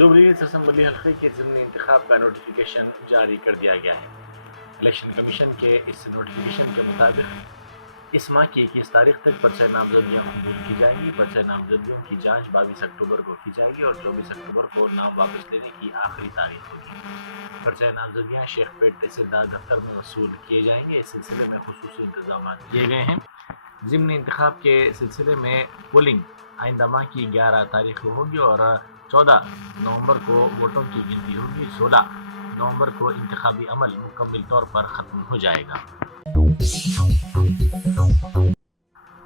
جوبلیس assembly حلقے کے ضمنی انتخاب کا نوٹیفیکیشن جاری کر دیا گیا ہے۔ الیکشن کمیشن کے اس نوٹیفیکیشن کے مطابق اس ماہ کی 21 تاریخ تک پرچہ نامزدگیاں قبول کی جائیں گی۔ پرچہ نامزدگیوں کی جانچ 22 اکتوبر کو کی جائے گی اور 24 اکتوبر کو نام واپس لینے کی آخری تاریخ ہوگی۔ پرچہ نامزدگیاں شیخ پیٹ تحصیلدار دفتر میں وصول کیے جائیں گے۔ اس سلسلے میں خصوصی انتظامات کیے گئے ہیں۔ ضمنی انتخاب کے سلسلے میں پولنگ آئندہ ماہ کی 11 تاریخ کو ہوگی اور 14 نومبر کو ووٹوں کی گنتی ہوگی۔ 16 نومبر کو انتخابی عمل مکمل طور پر ختم ہو جائے گا۔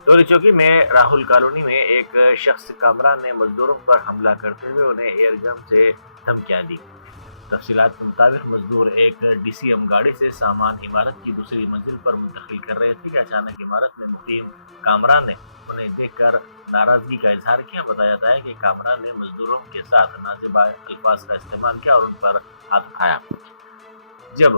ٹوری چوکی میں راہل کالونی میں ایک شخص کامران نے مزدوروں پر حملہ کرتے ہوئے انہیں ایئر گن سے دھمکیاں دی۔ تفصیلات کے مطابق مزدور ایک ڈی سی ایم گاڑی سے سامان عمارت کی دوسری منزل پر منتقل کر رہے تھے کہ اچانک عمارت میں مقیم کامران نے انہیں دیکھ کر ناراضگی کا اظہار کیا۔ بتایا جاتا ہے کہ کامران نے مزدوروں کے ساتھ نازیبا الفاظ کا استعمال کیا اور ان پر ہاتھ اٹھایا۔ جب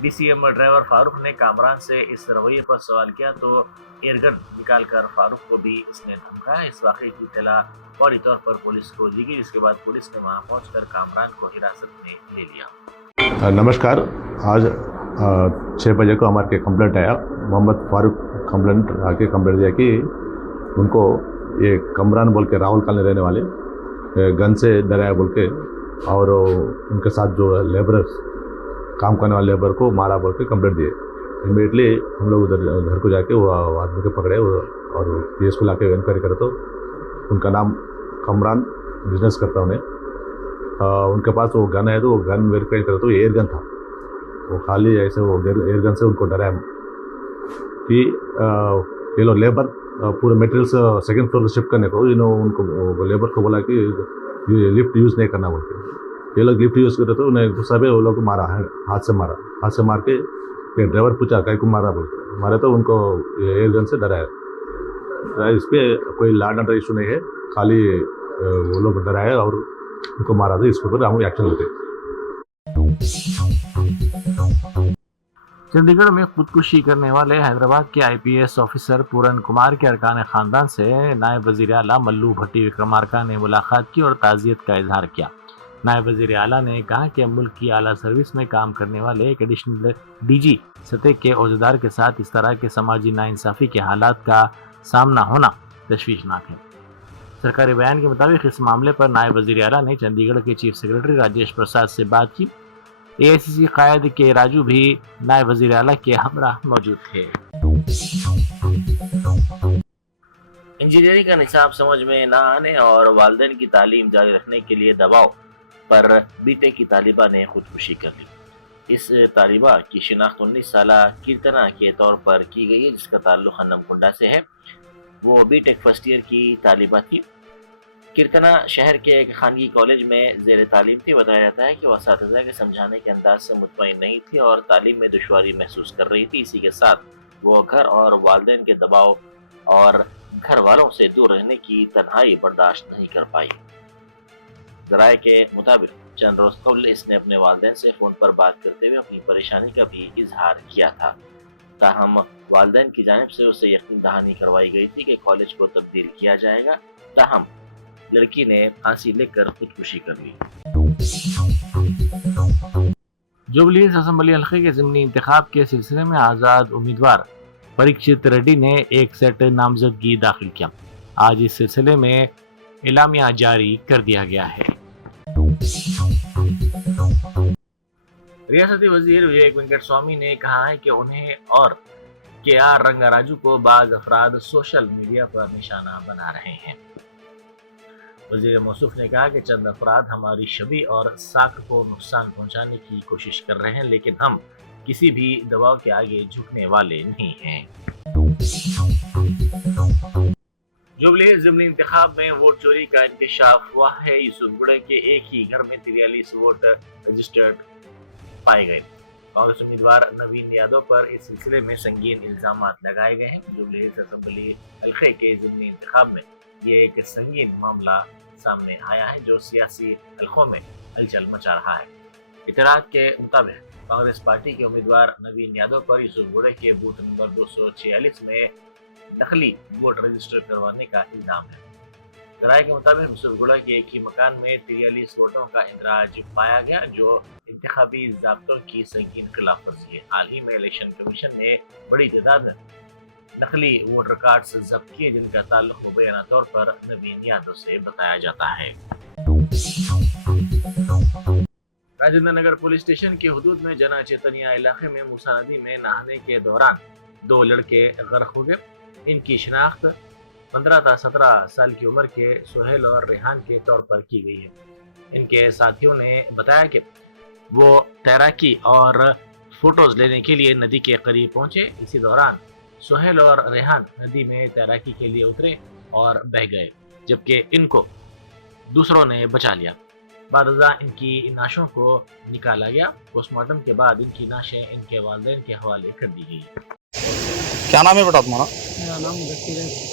ڈی سی ایم ڈرائیور فاروق نے کامران سے اس رویے پر سوال کیا تو ایئر گن نکال کر فاروق کو بھی اس نے دھمکایا۔ اس واقعے کی اطلاع فوری طور پر پولیس کو دی گئی، جس کے بعد پولیس نے وہاں پہنچ کر کامران کو حراست میں لے لیا۔ نمسکار، آج 6 بجے کو ہمارے کمپلینٹ آیا۔ محمد فاروق کمپلینٹ آ کے کمپلینٹ دیا کہ ان کو یہ کامران بول کے راہل کالونی رہنے والے گن سے ڈرایا بول کے، اور ان کے ساتھ جو لیبرز کام کرنے والے لیبر کو مارا بول کے کمپلینٹ دیے۔ امیڈیٹلی ہم لوگ ادھر گھر کو جا کے وہ آدمی کو پکڑے اور پی ایس کو لا کے انکوائری کرے تو ان کا نام کامران بزنس کرتا انہیں، ان کے پاس وہ گن ہے تو وہ گن ویریفائی کرے تو ایئر گن تھا۔ وہ خالی ایسے وہ ایئر گن سے ان کو ڈرایا کہ یہ لوگ لیبر پورے میٹیریلس سیکنڈ فلور شفٹ کرنے کو، ان کو لیبر کو بولا کہ لفٹ یوز نہیں کرنا بول کے۔ یہ لوگ لفٹ یوز کرے تو انہیں غصہ پہ وہ لوگ مارا، ہاتھ سے مار کے پھر ڈرائیور پوچھا کہیں کو مارا بول کے، مارے تو ان کو ایئر گن سے ڈرایا۔ اس پہ کوئی لا اینڈ آرڈر ایشو نہیں ہے، خالی وہ لوگ ڈرائے اور ان کو مارا تھا، اس کے اوپر ہم ایکشن لیتے۔ چندی گڑھ میں خودکشی کرنے والے حیدرآباد کے آئی پی ایس آفیسر پورن کمار کے ارکان خاندان سے نائب وزیر اعلیٰ ملو بھٹی وکرمارکا نے ملاقات کی اور تعزیت کا اظہار کیا۔ نائب وزیر اعلیٰ نے کہا کہ ملک کی اعلیٰ سروس میں کام کرنے والے ایک ایڈیشنل ڈی جی سطح کے عہدیدار کے ساتھ اس طرح کے سماجی ناانصافی کے حالات کا سامنا ہونا تشویشناک ہے۔ سرکاری بیان کے مطابق اس معاملے پر نائب وزیر اعلیٰ نے چندی گڑھ کے چیف سیکرٹری راجیش پرساد سے بات کی۔ اے آئی سی سی قائد کے راجو بھی نائب وزیر اعلیٰ کے ہمراہ موجود تھے۔ انجینئرنگ کا نصاب سمجھ میں نہ آنے اور والدین کی تعلیم جاری رکھنے کے لیے دباؤ پر بی ٹیک کی طالبہ نے خودکشی کر لی۔ اس طالبہ کی شناخت 19 سالہ کیرتنا کے طور پر کی گئی ہے، جس کا تعلق ہنم کنڈا سے ہے۔ وہ بی ٹیک فرسٹ ایئر کی طالبہ تھی۔ کیرتنا شہر کے ایک خانگی کالج میں زیر تعلیم تھی۔ بتایا جاتا ہے کہ وہ اساتذہ کے سمجھانے کے انداز سے مطمئن نہیں تھی اور تعلیم میں دشواری محسوس کر رہی تھی۔ اسی کے ساتھ وہ گھر اور والدین کے دباؤ اور گھر والوں سے دور رہنے کی تنہائی برداشت نہیں کر پائی۔ ذرائع کے مطابق چند روز قبل اس نے اپنے والدین سے فون پر بات کرتے ہوئے اپنی پریشانی کا بھی اظہار کیا تھا، تاہم والدین کی جانب سے اسے یقین دہانی کروائی گئی تھی کہ کالج کو تبدیل کیا جائے گا، تاہم لڑکی نے پھانسی لے کر خودکشی کر لی۔ جوبلیس اسمبلی حلقے کے ضمنی انتخاب کے سلسلے میں آزاد امیدوار پریکشت ریڈی نے ایک سیٹ نامزدگی داخل کیا۔ آج اس سلسلے میں اعلامیہ جاری کر دیا گیا ہے۔ ریاستی وزیر وویک وینکٹ سوامی نے کہا ہے کہ انہیں اور کے آر رنگا راجو کو بعض افراد سوشل میڈیا پر نشانہ بنا رہے ہیں۔ وزیر موصوف نے کہا کہ چند افراد ہماری شبی اور ساکھ کو نقصان پہنچانے کی کوشش کر رہے ہیں، لیکن ہم کسی بھی دباؤ کے آگے جھکنے والے نہیں ہیں۔ جوبلیس ضمنی انتخاب میں ووٹ چوری کا انکشاف ہوا ہے۔ یوسف گڑھ کے ایک ہی گھر میں 43 ووٹ رجسٹرڈ پائے گئے۔ کانگریس امیدوار نوین یادو پر اس سلسلے میں سنگین الزامات لگائے گئے ہیں۔ جوبلیس اسمبلی حلقے کے ضمنی انتخاب میں یہ ایک سنگین معاملہ سامنے آیا ہے جو سیاسی حلقوں میں ہلچل مچا رہا ہے۔ اطلاعات کے مطابق کانگریس پارٹی کے امیدوار نوین یادو پر یوسف گڑھ کے بوتھ نمبر 246 میں نقلی ووٹ رجسٹر کروانے کا الزام ہے۔ ذرائع کے مطابق مسرگوڑا کے ایک ہی مکان میں 43 ووٹوں کا اندراج پایا گیا جو انتخابی ضابطوں کی سنگین خلاف ورزی ہے۔ حال ہی میں الیکشن کمیشن نے بڑی تعداد میں نقلی ووٹر کارڈز ضبط کیے جن کا تعلق مبینہ طور پر نوین یادو سے بتایا جاتا ہے۔ راجندر نگر پولیس اسٹیشن کی حدود میں جنا چیتنیا علاقے میں موسیٰ ندی میں نہانے کے دوران 2 لڑکے غرق ہو گئے۔ ان کی شناخت 15 تا 17 سال کی عمر کے سہیل اور ریحان کے طور پر کی گئی ہے۔ ان کے ساتھیوں نے بتایا کہ وہ تیراکی اور فوٹوز لینے کے لیے ندی کے قریب پہنچے۔ اسی دوران سہیل اور ریحان ندی میں تیراکی کے لیے اترے اور بہہ گئے، جبکہ ان کو دوسروں نے بچا لیا۔ بعد ازاں ان کی نعشوں کو نکالا گیا۔ پوسٹ مارٹم کے بعد ان کی نعشیں ان کے والدین کے حوالے کر دی گئی۔ کیا نام ہے بیٹا تمہارا؟ میرا نام مدثر ہے۔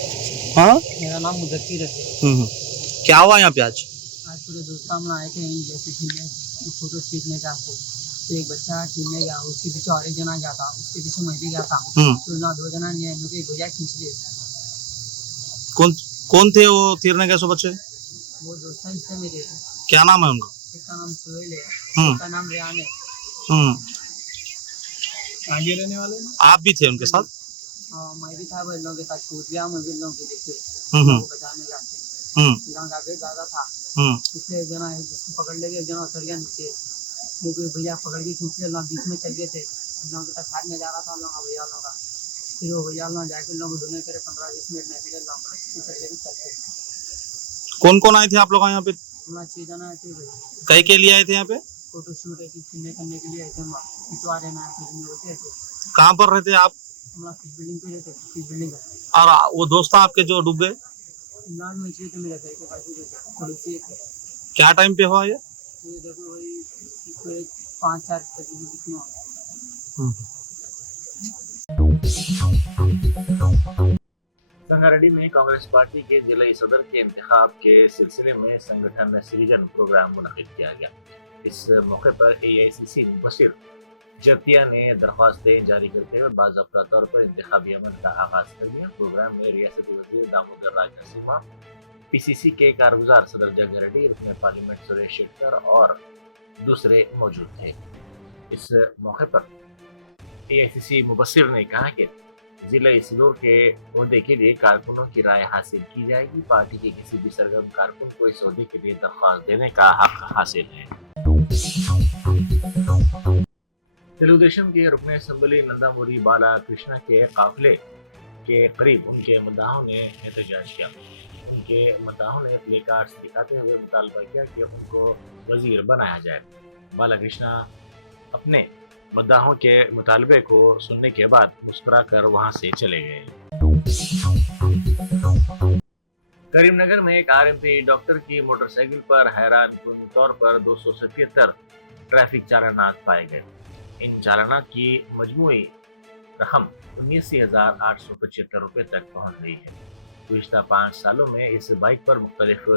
ہاں، میرا نام مدثر ہے۔ کیا ہوا یہاں پہ آج؟ آج پورے دوست ہم آئے تھے جیسے کھیلنے فوٹوز کھینچنے کا تو ایک بچہ کھیلنے گیا، اس کے پیچھے اور ایک جنا گیا تھا، اس کے پیچھے میں بھی گیا تھا، تو نہ 2 جنا نہیں ہے، مجھے ایک بھیا کھینچ لیے۔ کون تھے وہ تیرنے گئے سو بچے؟ وہ دوست ہیں سے میرے، کیا نام ہے ان کا؟ ایک کا نام سہیل ہے، ایک کا نام ریحان ہے۔ آگے رہنے والے آپ بھی تھے ان کے ساتھ؟ ہاں، میں بھی تھا، وہ لوگوں کے ساتھ کود گیا، میں بھی لوگوں کو دیکھتے وہ بچانے جاتے لوگوں کا بھی زیادہ تھا، اس لیے ایک جنا ہے جس کو پکڑ لے گئے، ایک جنا اتر گیا نیچے، وہ کوئی بھیا پکڑ کے کھینچ لے، بیچ میں چل گئے تھے، ان لوگوں کے تک ہاتھ میں جا رہا تھا ان لوگوں کا بھیا لوگوں کا، پھر وہ بھیا لوگ جا کے ان لوگوں کو ڈھونڈنے کرے 15-20 منٹ نہیں ملے، لوگوں کو چل کے چلتے۔ کون کون آئے تھے آپ لوگ یہاں پہ؟ ہمارا 6 جنا آئے تھے، کئی کے لیے آئے تھے یہاں پہ؟ فوٹو شوٹ ہے کھیلنے کرنے کے لیے آئے تھے، کھینچوا رہنا ہے، فش ہوتے تھے۔ کہاں پر رہتے آپ؟ ہمارا فش بلڈنگ پہ رہتے، فش بلڈنگ اور وہ دوست آپ کے جو ڈوب گئے لال مچھلی تو میرے گھر کے پاس ہی رہتے، تھوڑی سی کیا ٹائم پہ ہوا یہ؟ دیکھو وہی 5-4 تقریباً کتنا سنگاریڈی میں کانگریس پارٹی کے ضلعی صدر کے انتخاب کے سلسلے میں سنگٹھن سریجن پروگرام منعقد کیا گیا۔ اس موقع پر AICC مبصر جتیا نے درخواستیں جاری کرتے ہوئے باضابطہ طور پر انتخابی عمل کا آغاز کر دیا۔ پروگرام میں ریاستی وزیر دامودر راج نرسمہا، PCC کے کارگزار صدر جگن ریڈی، رکن پارلیمنٹ سریش شیٹر اور دوسرے موجود تھے۔ اس موقع پر AICC مبصر نے کہا کہ ضلعی صدور کے عہدے کے لیے کارکنوں کی رائے حاصل کی جائے گی۔ پارٹی کے کسی بھی سرگرم کارکن کو اس عہدے کے لیے درخواست دینے کا حق حاصل ہے۔ تلگو دیشم کے رکن اسمبلی ننداموری بالا کرشنا کے قافلے کے قریب ان کے مداحوں نے احتجاج کیا۔ ان کے مداحوں نے پلے کارڈز دکھاتے ہوئے مطالبہ کیا کہ ان کو وزیر بنایا جائے۔ بالا کرشنا اپنے مداحوں کے مطالبے کو سننے کے بعد مسکرا کر وہاں سے چلے گئے۔ کریم نگر میں ایک RMP ڈاکٹر کی موٹر سائیکل پر حیران کن طور پر 277 ٹریفک چالانات پائے گئے۔ ان چالانات کی مجموعی رقم 79,875 روپے تک پہنچ گئی ہے۔ گزشتہ 5 سالوں میں اس بائک پر مختلف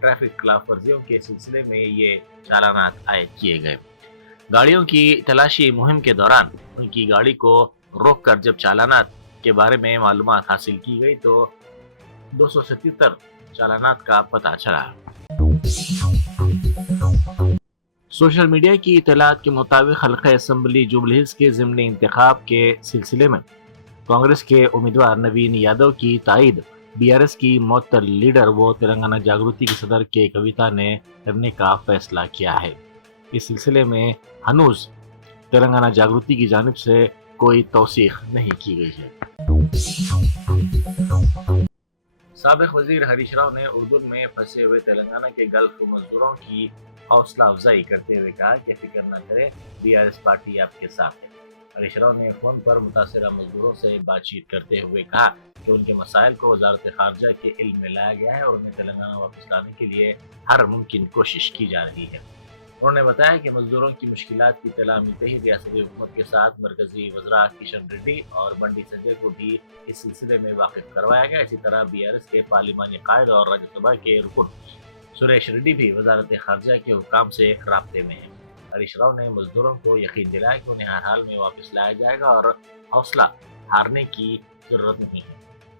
ٹریفک خلاف ورزیوں کے سلسلے میں یہ چالانات عائد کیے گئے۔ گاڑیوں کی تلاشی مہم کے دوران ان کی گاڑی کو روک کر جب چالانات کے بارے میں معلومات حاصل کی گئی تو 277 چالانات کا پتہ چلا۔ سوشل میڈیا کی اطلاعات کے مطابق حلقہ اسمبلی جوبلی ہلز کے ضمنی انتخاب کے سلسلے میں کانگریس کے امیدوار نوین یادو کی تائید BRS کی معطل لیڈر و تلنگانہ جاگرتی کی صدر کے کویتا نے کرنے کا فیصلہ کیا ہے۔ اس سلسلے میں ہنوز تلنگانہ جاگرتی کی جانب سے کوئی توثیق نہیں کی گئی ہے۔ سابق وزیر ہریش راؤ نے اردو میں پھنسے ہوئے تلنگانہ کے گلف مزدوروں کی حوصلہ افزائی کرتے ہوئے کہا کہ فکر نہ کریں، BRS پارٹی آپ کے ساتھ ہے۔ ہریش راؤ نے فون پر متاثرہ مزدوروں سے بات چیت کرتے ہوئے کہا کہ ان کے مسائل کو وزارت خارجہ کے علم میں لایا گیا ہے اور انہیں تلنگانہ واپس لانے کے لیے ہر ممکن کوشش کی جا رہی ہے۔ انہوں نے بتایا کہ مزدوروں کی مشکلات کی اطلاع ملتے ہی ریاستی حکومت کے ساتھ مرکزی وزراء کشن ریڈی اور بنڈی سنجے کو بھی اس سلسلے میں واقف کروایا گیا۔ اسی طرح BRS کے پارلیمانی قائد اور راجیہ سبھا کے رکن سریش ریڈی بھی وزارت خارجہ کے حکام سے رابطے میں ہیں۔ ہریش راؤ نے مزدوروں کو یقین دلایا کہ انہیں ہر حال میں واپس لایا جائے گا اور حوصلہ ہارنے کی ضرورت نہیں ہے۔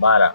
12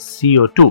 CO2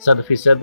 100%,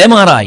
MRI,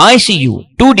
ICU, 2D